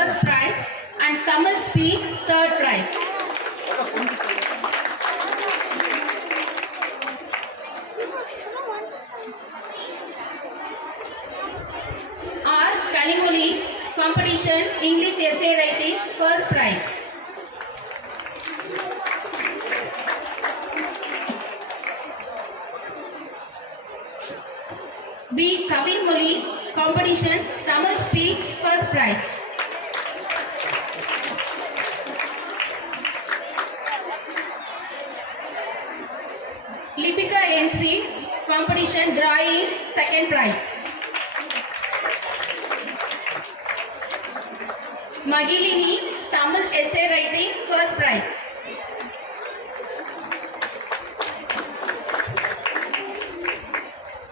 first prize and Tamil speech third prize. R. Kanimuli competition English essay writing first prize. B. Kavin Moli competition Tamil speech first prize. Competition drawing second prize. Magilini Tamil essay writing first prize.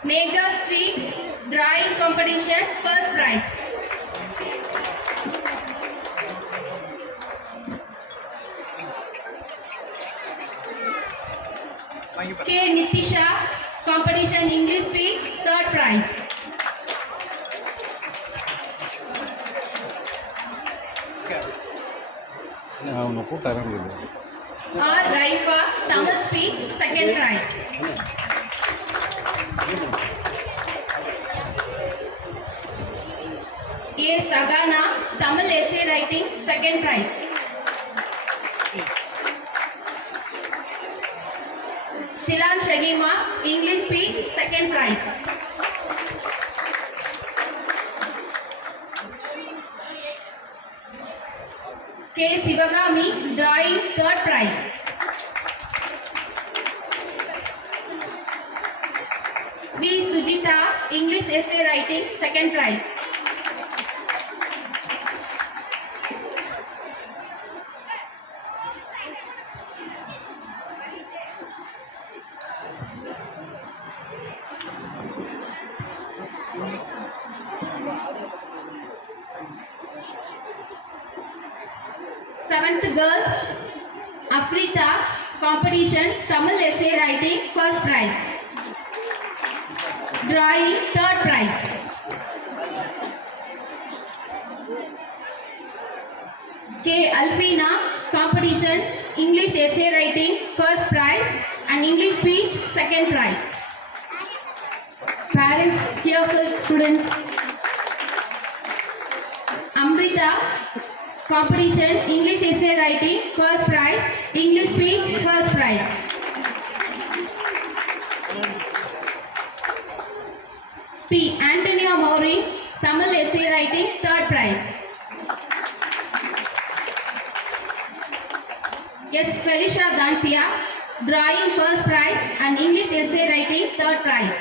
Megha Street drawing competition first prize. K Nitisha competition English speech third prize R Raifa Tamil speech second prize A Sagana Tamil essay writing second prize Shilan Shagima English speech second prize. K Sivagami drawing third prize. V Sujita English essay writing second prize. Essay writing first prize and English speech second prize. Parents, cheerful students. Amrita competition English essay writing first prize, English speech first prize. P. Antonio Mori Tamil essay writing third prize. S. Felicia Dancia drawing first prize and English essay writing third prize.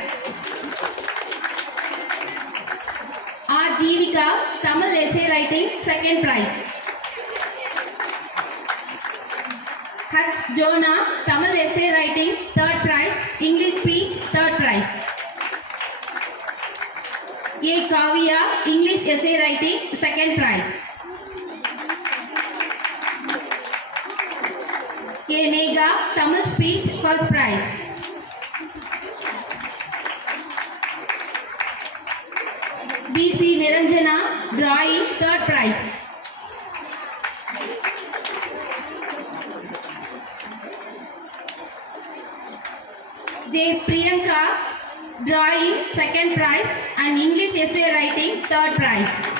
R. Jeevika Tamil essay writing second prize. H. Jonah Tamil essay writing third prize, English speech third prize. A. Kavya English essay writing second prize. A. Nega Tamil speech first prize. B. C. Niranjana drawing third prize. J. Priyanka drawing second prize and English essay writing third prize.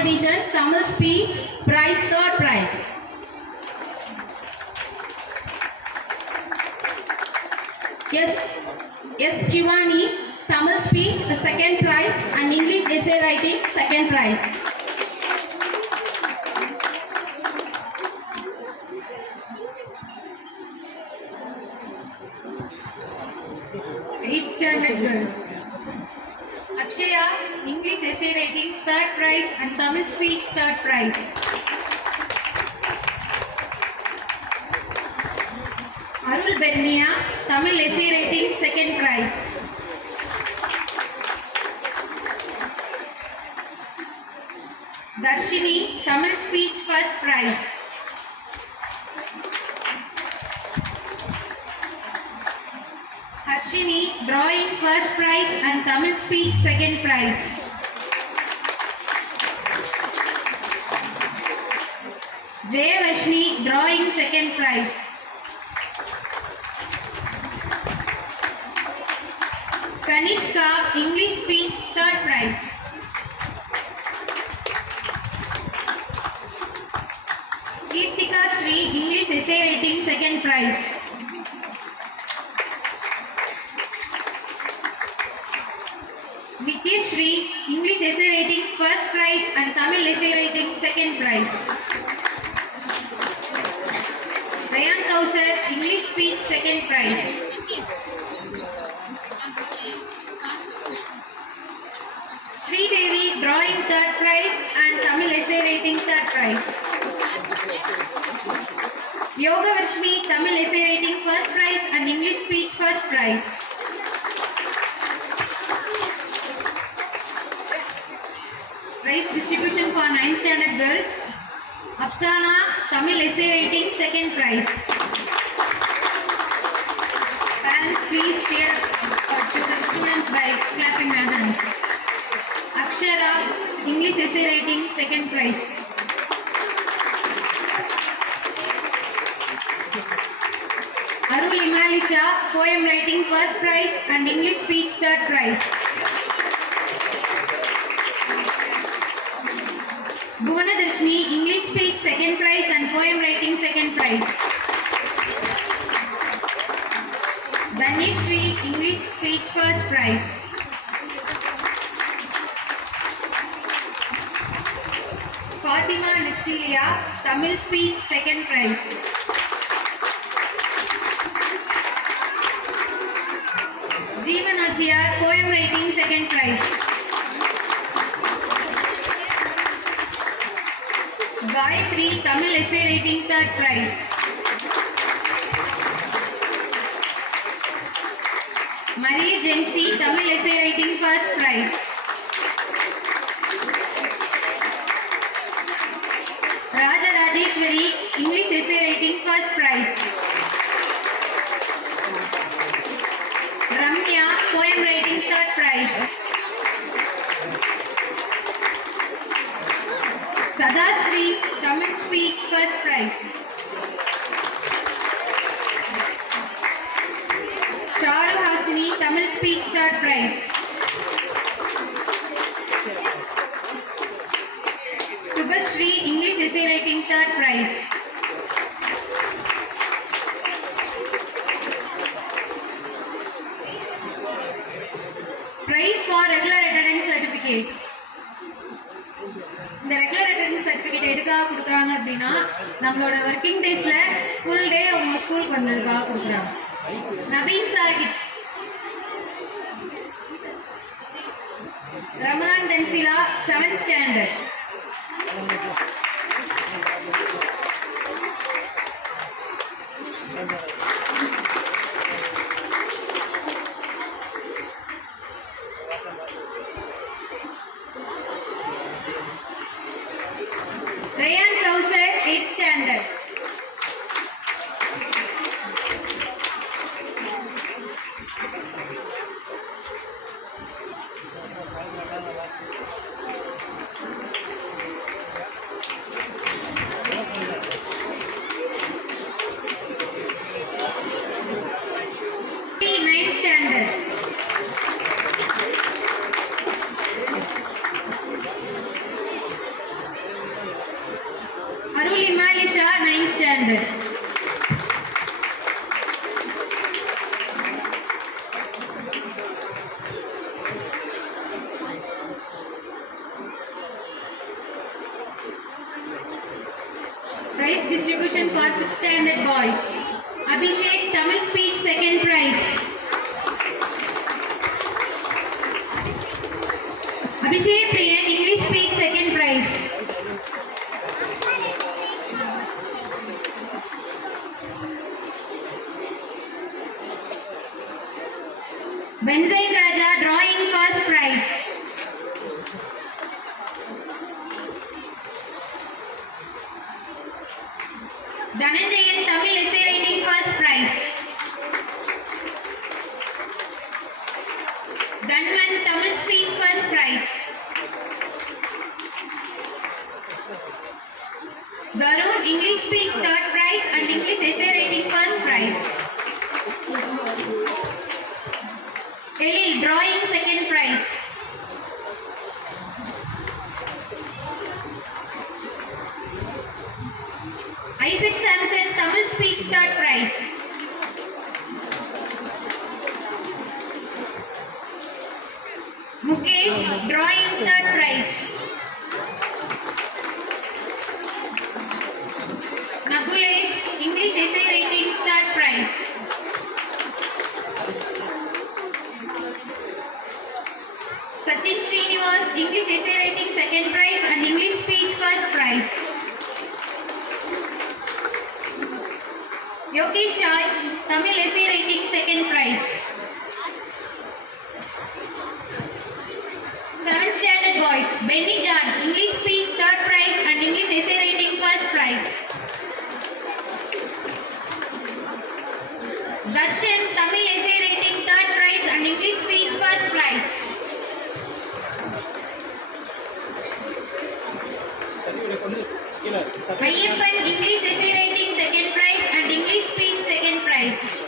Competition Tamil speech prize third prize. Yes, yes Shivani Tamil speech second prize and English essay writing second prize. Eighth standard girls. Akshaya, English essay writing third prize and Tamil speech third prize. Arul Bernia, Tamil essay writing second prize. Darshini, Tamil speech first prize. Drawing first prize and Tamil speech second prize. Jayavashni, drawing second prize. Kanishka, English speech third prize. Kirtika Shri, English essay writing second prize. Essay writing second prize. Rayan Kausar, English speech second prize. Sri Devi, drawing third prize and Tamil essay writing third prize. Yoga Varshmi, Tamil essay writing first prize and English speech first prize. Prize distribution for 9th standard girls. Apsana, Tamil essay writing second prize. Parents, please cheer for children, students by clapping their hands. Akshara, English essay writing second prize. Arul Imalisha, poem writing first prize and English speech third prize. Second prize and poem writing second prize. Dhanishri, English speech first prize. Fatima Naxilia, Tamil speech second prize. Jeevan Ajiyar, poem writing second prize. Gayatri, Tamil essay writing third prize. Marie Jensi, Tamil essay writing first prize. Raja Rajeshwari, English essay writing first prize. Ramya, poem writing prize. Tamil speech first prize. Charu Hasini, Tamil speech third prize. Subhashri, English essay writing third. Prize கொடுக்குறாங்க அப்படின்னா நம்மளோட working டேஸ்ல full day அவங்க ஸ்கூலுக்கு வந்ததுக்காக கொடுக்குறாங்க. நவீன் சாகித் ரமணான் தென்சிலா seventh standard then Tamil Speech First Prize. Varun English Speech Third Prize and English Essay Writing First Prize. Elil Drawing Second Prize. யோகேஷாய் Tamil essay writing second prize seventh standard boys Benny John English speech third prize and English essay writing first prize Darshan Tamil essay writing third prize and English speech first prize Ayyappan English essay guys.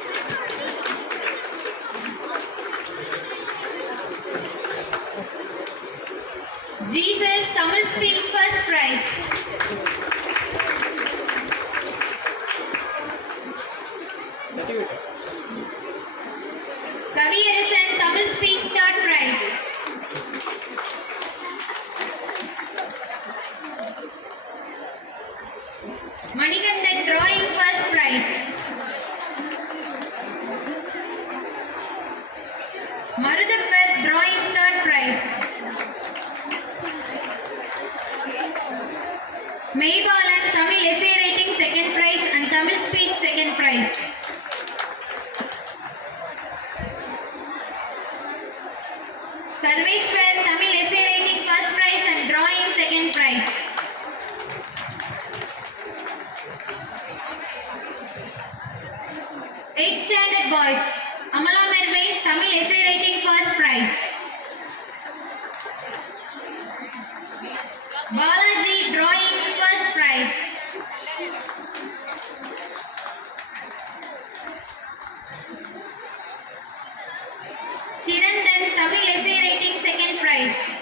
Tamil essay writing second prize.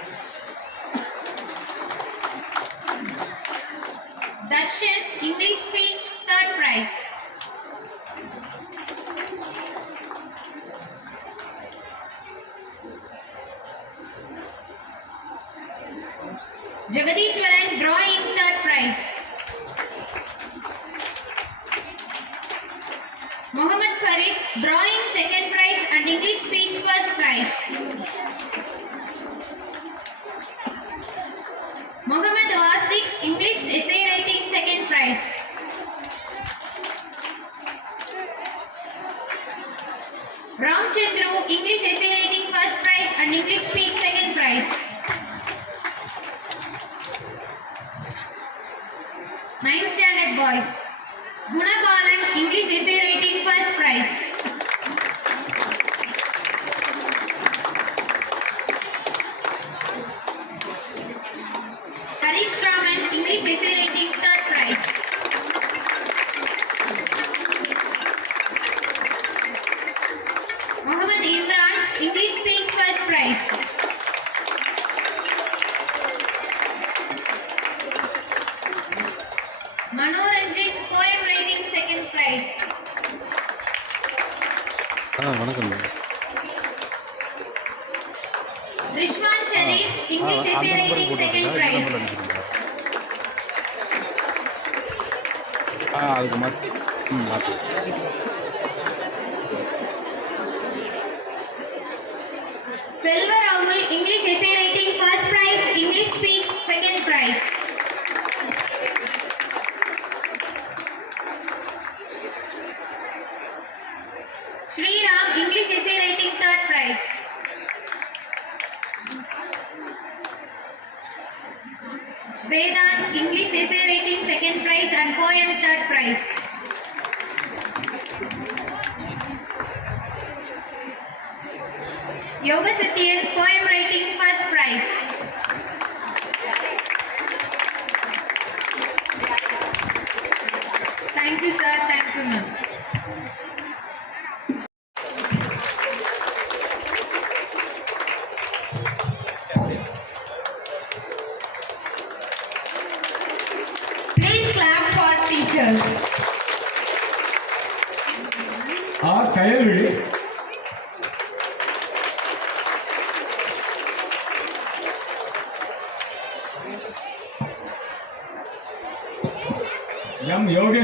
boys. Gunabalan, English essay writing, first prize. Harish Raman, English essay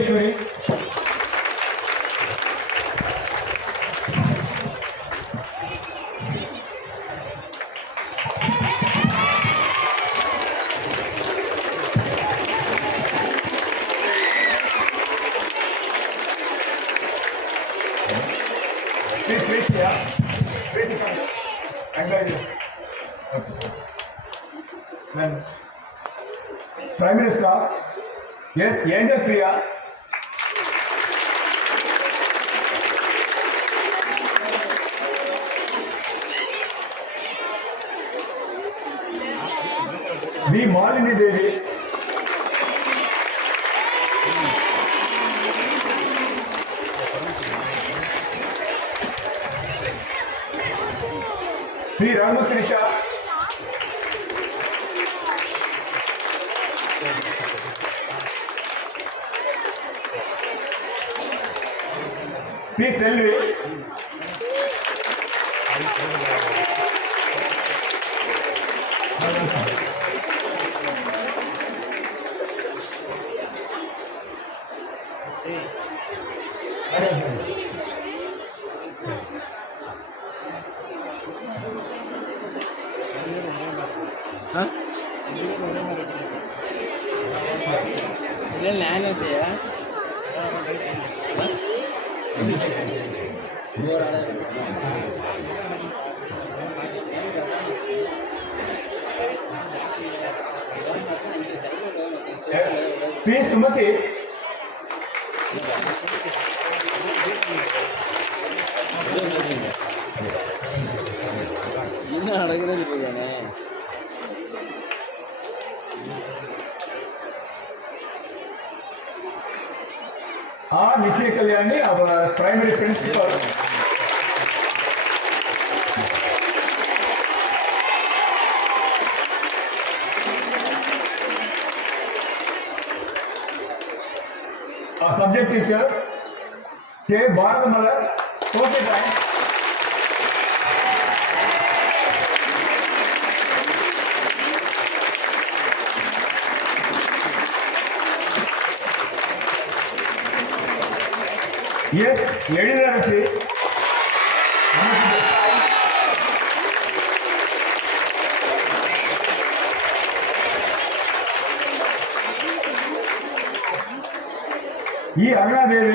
সুরে Shri రంగుకృష Shri Selvi. P. Sumati. இன்னும் அடங்குறது இருக்கானே R. Nitya Kalyani, our primary principal. K Bharathamalar okay thanks S Ezhilarasu. E Arunadevi.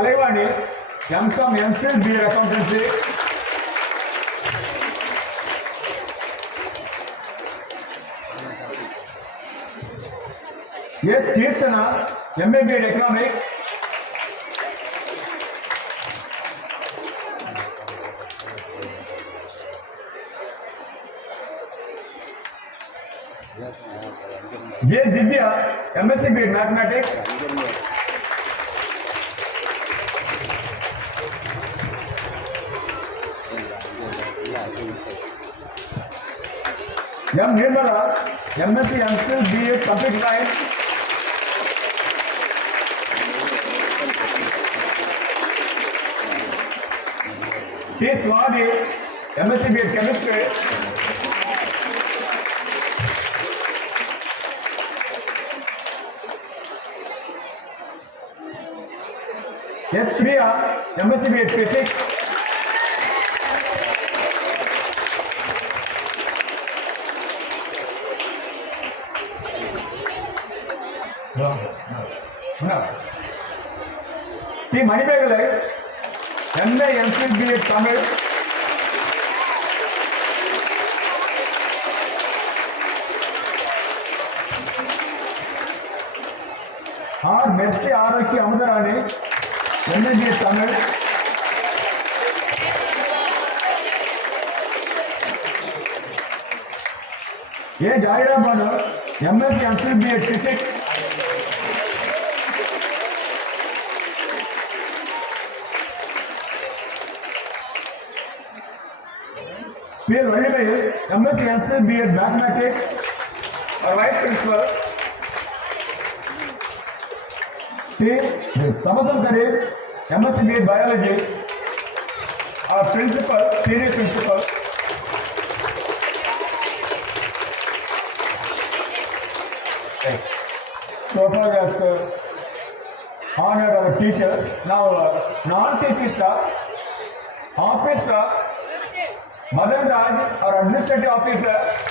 Kalaivani MCom MPhil BEd accountancy S Keerthana MA BEd economic. A Divya MSc BEd mathematics. young laborer, MSc youngsters be a perfect life. He is not a MSc be a chemistry. Yes, Priya, MSc be a physics. MSc BA physics D Manimekalai MA MPhil BA Tamil R Mercy Arokia Amutharani MA BA Tamil A Jaira Banu MSc फिर वहीं पे M S C B Ed mathematics और vice principal समझल करें M S C B Ed biology और principal senior principal total as uh, honored our teachers. Now, uh, non-teaching staff, Madan Raj और administrative officer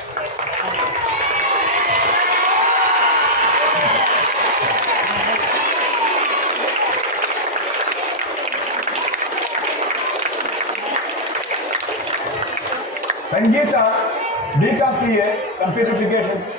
Sangeeta D का सी है computer education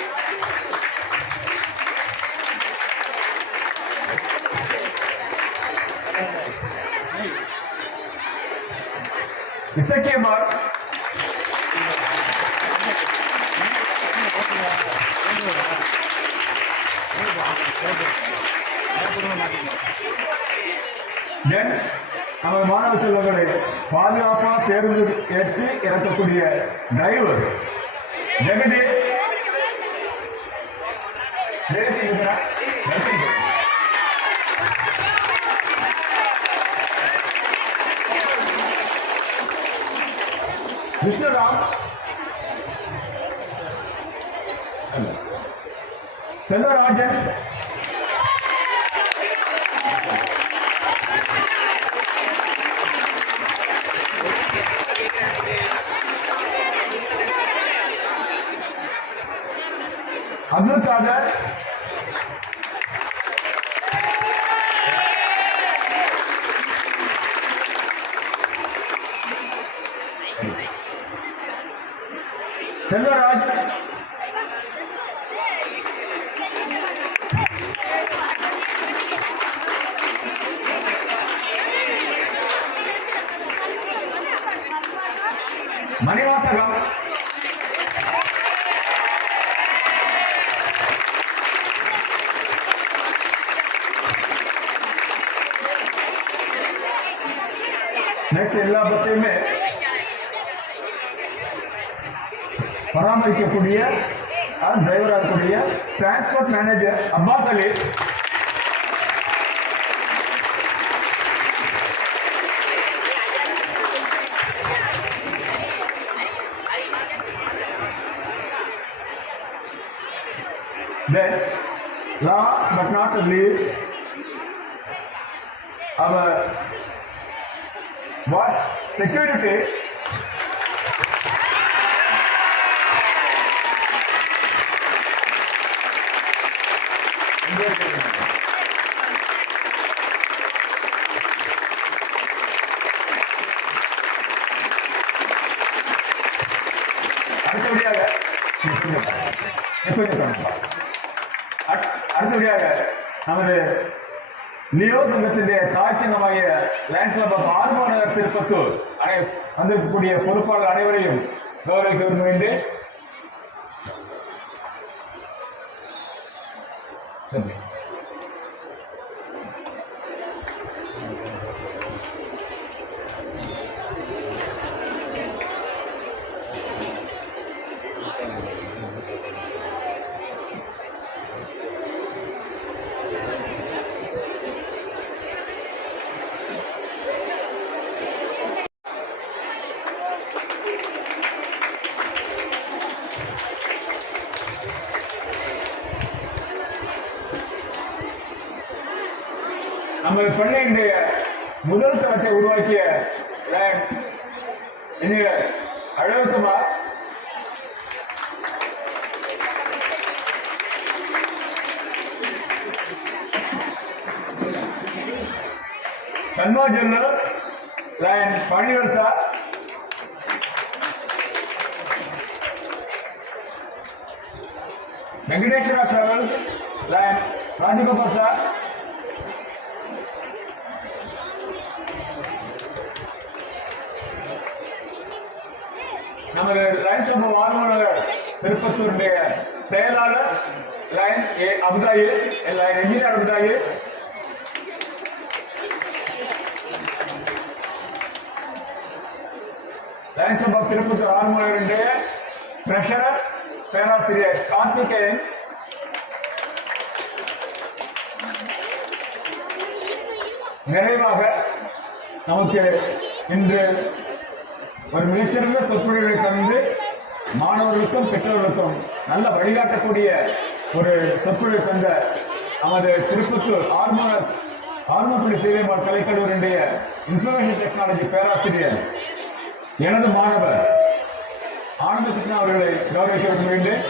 Next இசக்கியமார் நமது மாணவ செல்வங்களை பாதுகாப்பாக தேர்ந்து ஏற்றி இறக்கக்கூடிய driver Jagadish Jagadish of manager Abbas Ali. Then, last but not least, our what security இருக்கக்கூடிய பொறுப்பாளர் அனைவரையும் கௌரவிக்க வேண்டும். என்று ஜெனரல் ఆయన పడిగారు சார். వెంకటేశ్వర సార్ ఆయన రాజగోపాల్ சார். நமது லயன் சபை மாணவர்கள் திருப்பத்தூருடைய செயலாளர் லயன் ஏ அபுதாயி லயன் எம்ஜிஆர் அபுதாயி. லைன் சம்பவம் திருப்பத்தூர் ஆர்வலருடைய ட்ரெஷரர் பேராசிரியர் கார்த்திகேயன் நிறைவாக நமக்கு இன்று ஒரு மிகச்சிறந்த சொற்பொழிவை தந்து மாணவர்களுக்கும் பெற்றோர்களுக்கும் நல்ல வழிகாட்டக்கூடிய ஒரு சொற்பொழிவை தந்த நமது திருப்பத்தூர் ஆர்மோனர் ஆர்மப்பள்ளி சேவைமார் கலைக்கல்லூரியுடைய இன்ஃபர்மேஷன் டெக்னாலஜி பேராசிரியர் எனது மாணவர் ஆனந்த சுக்னா அவர்களை கௌரவிக்க வேண்டும்.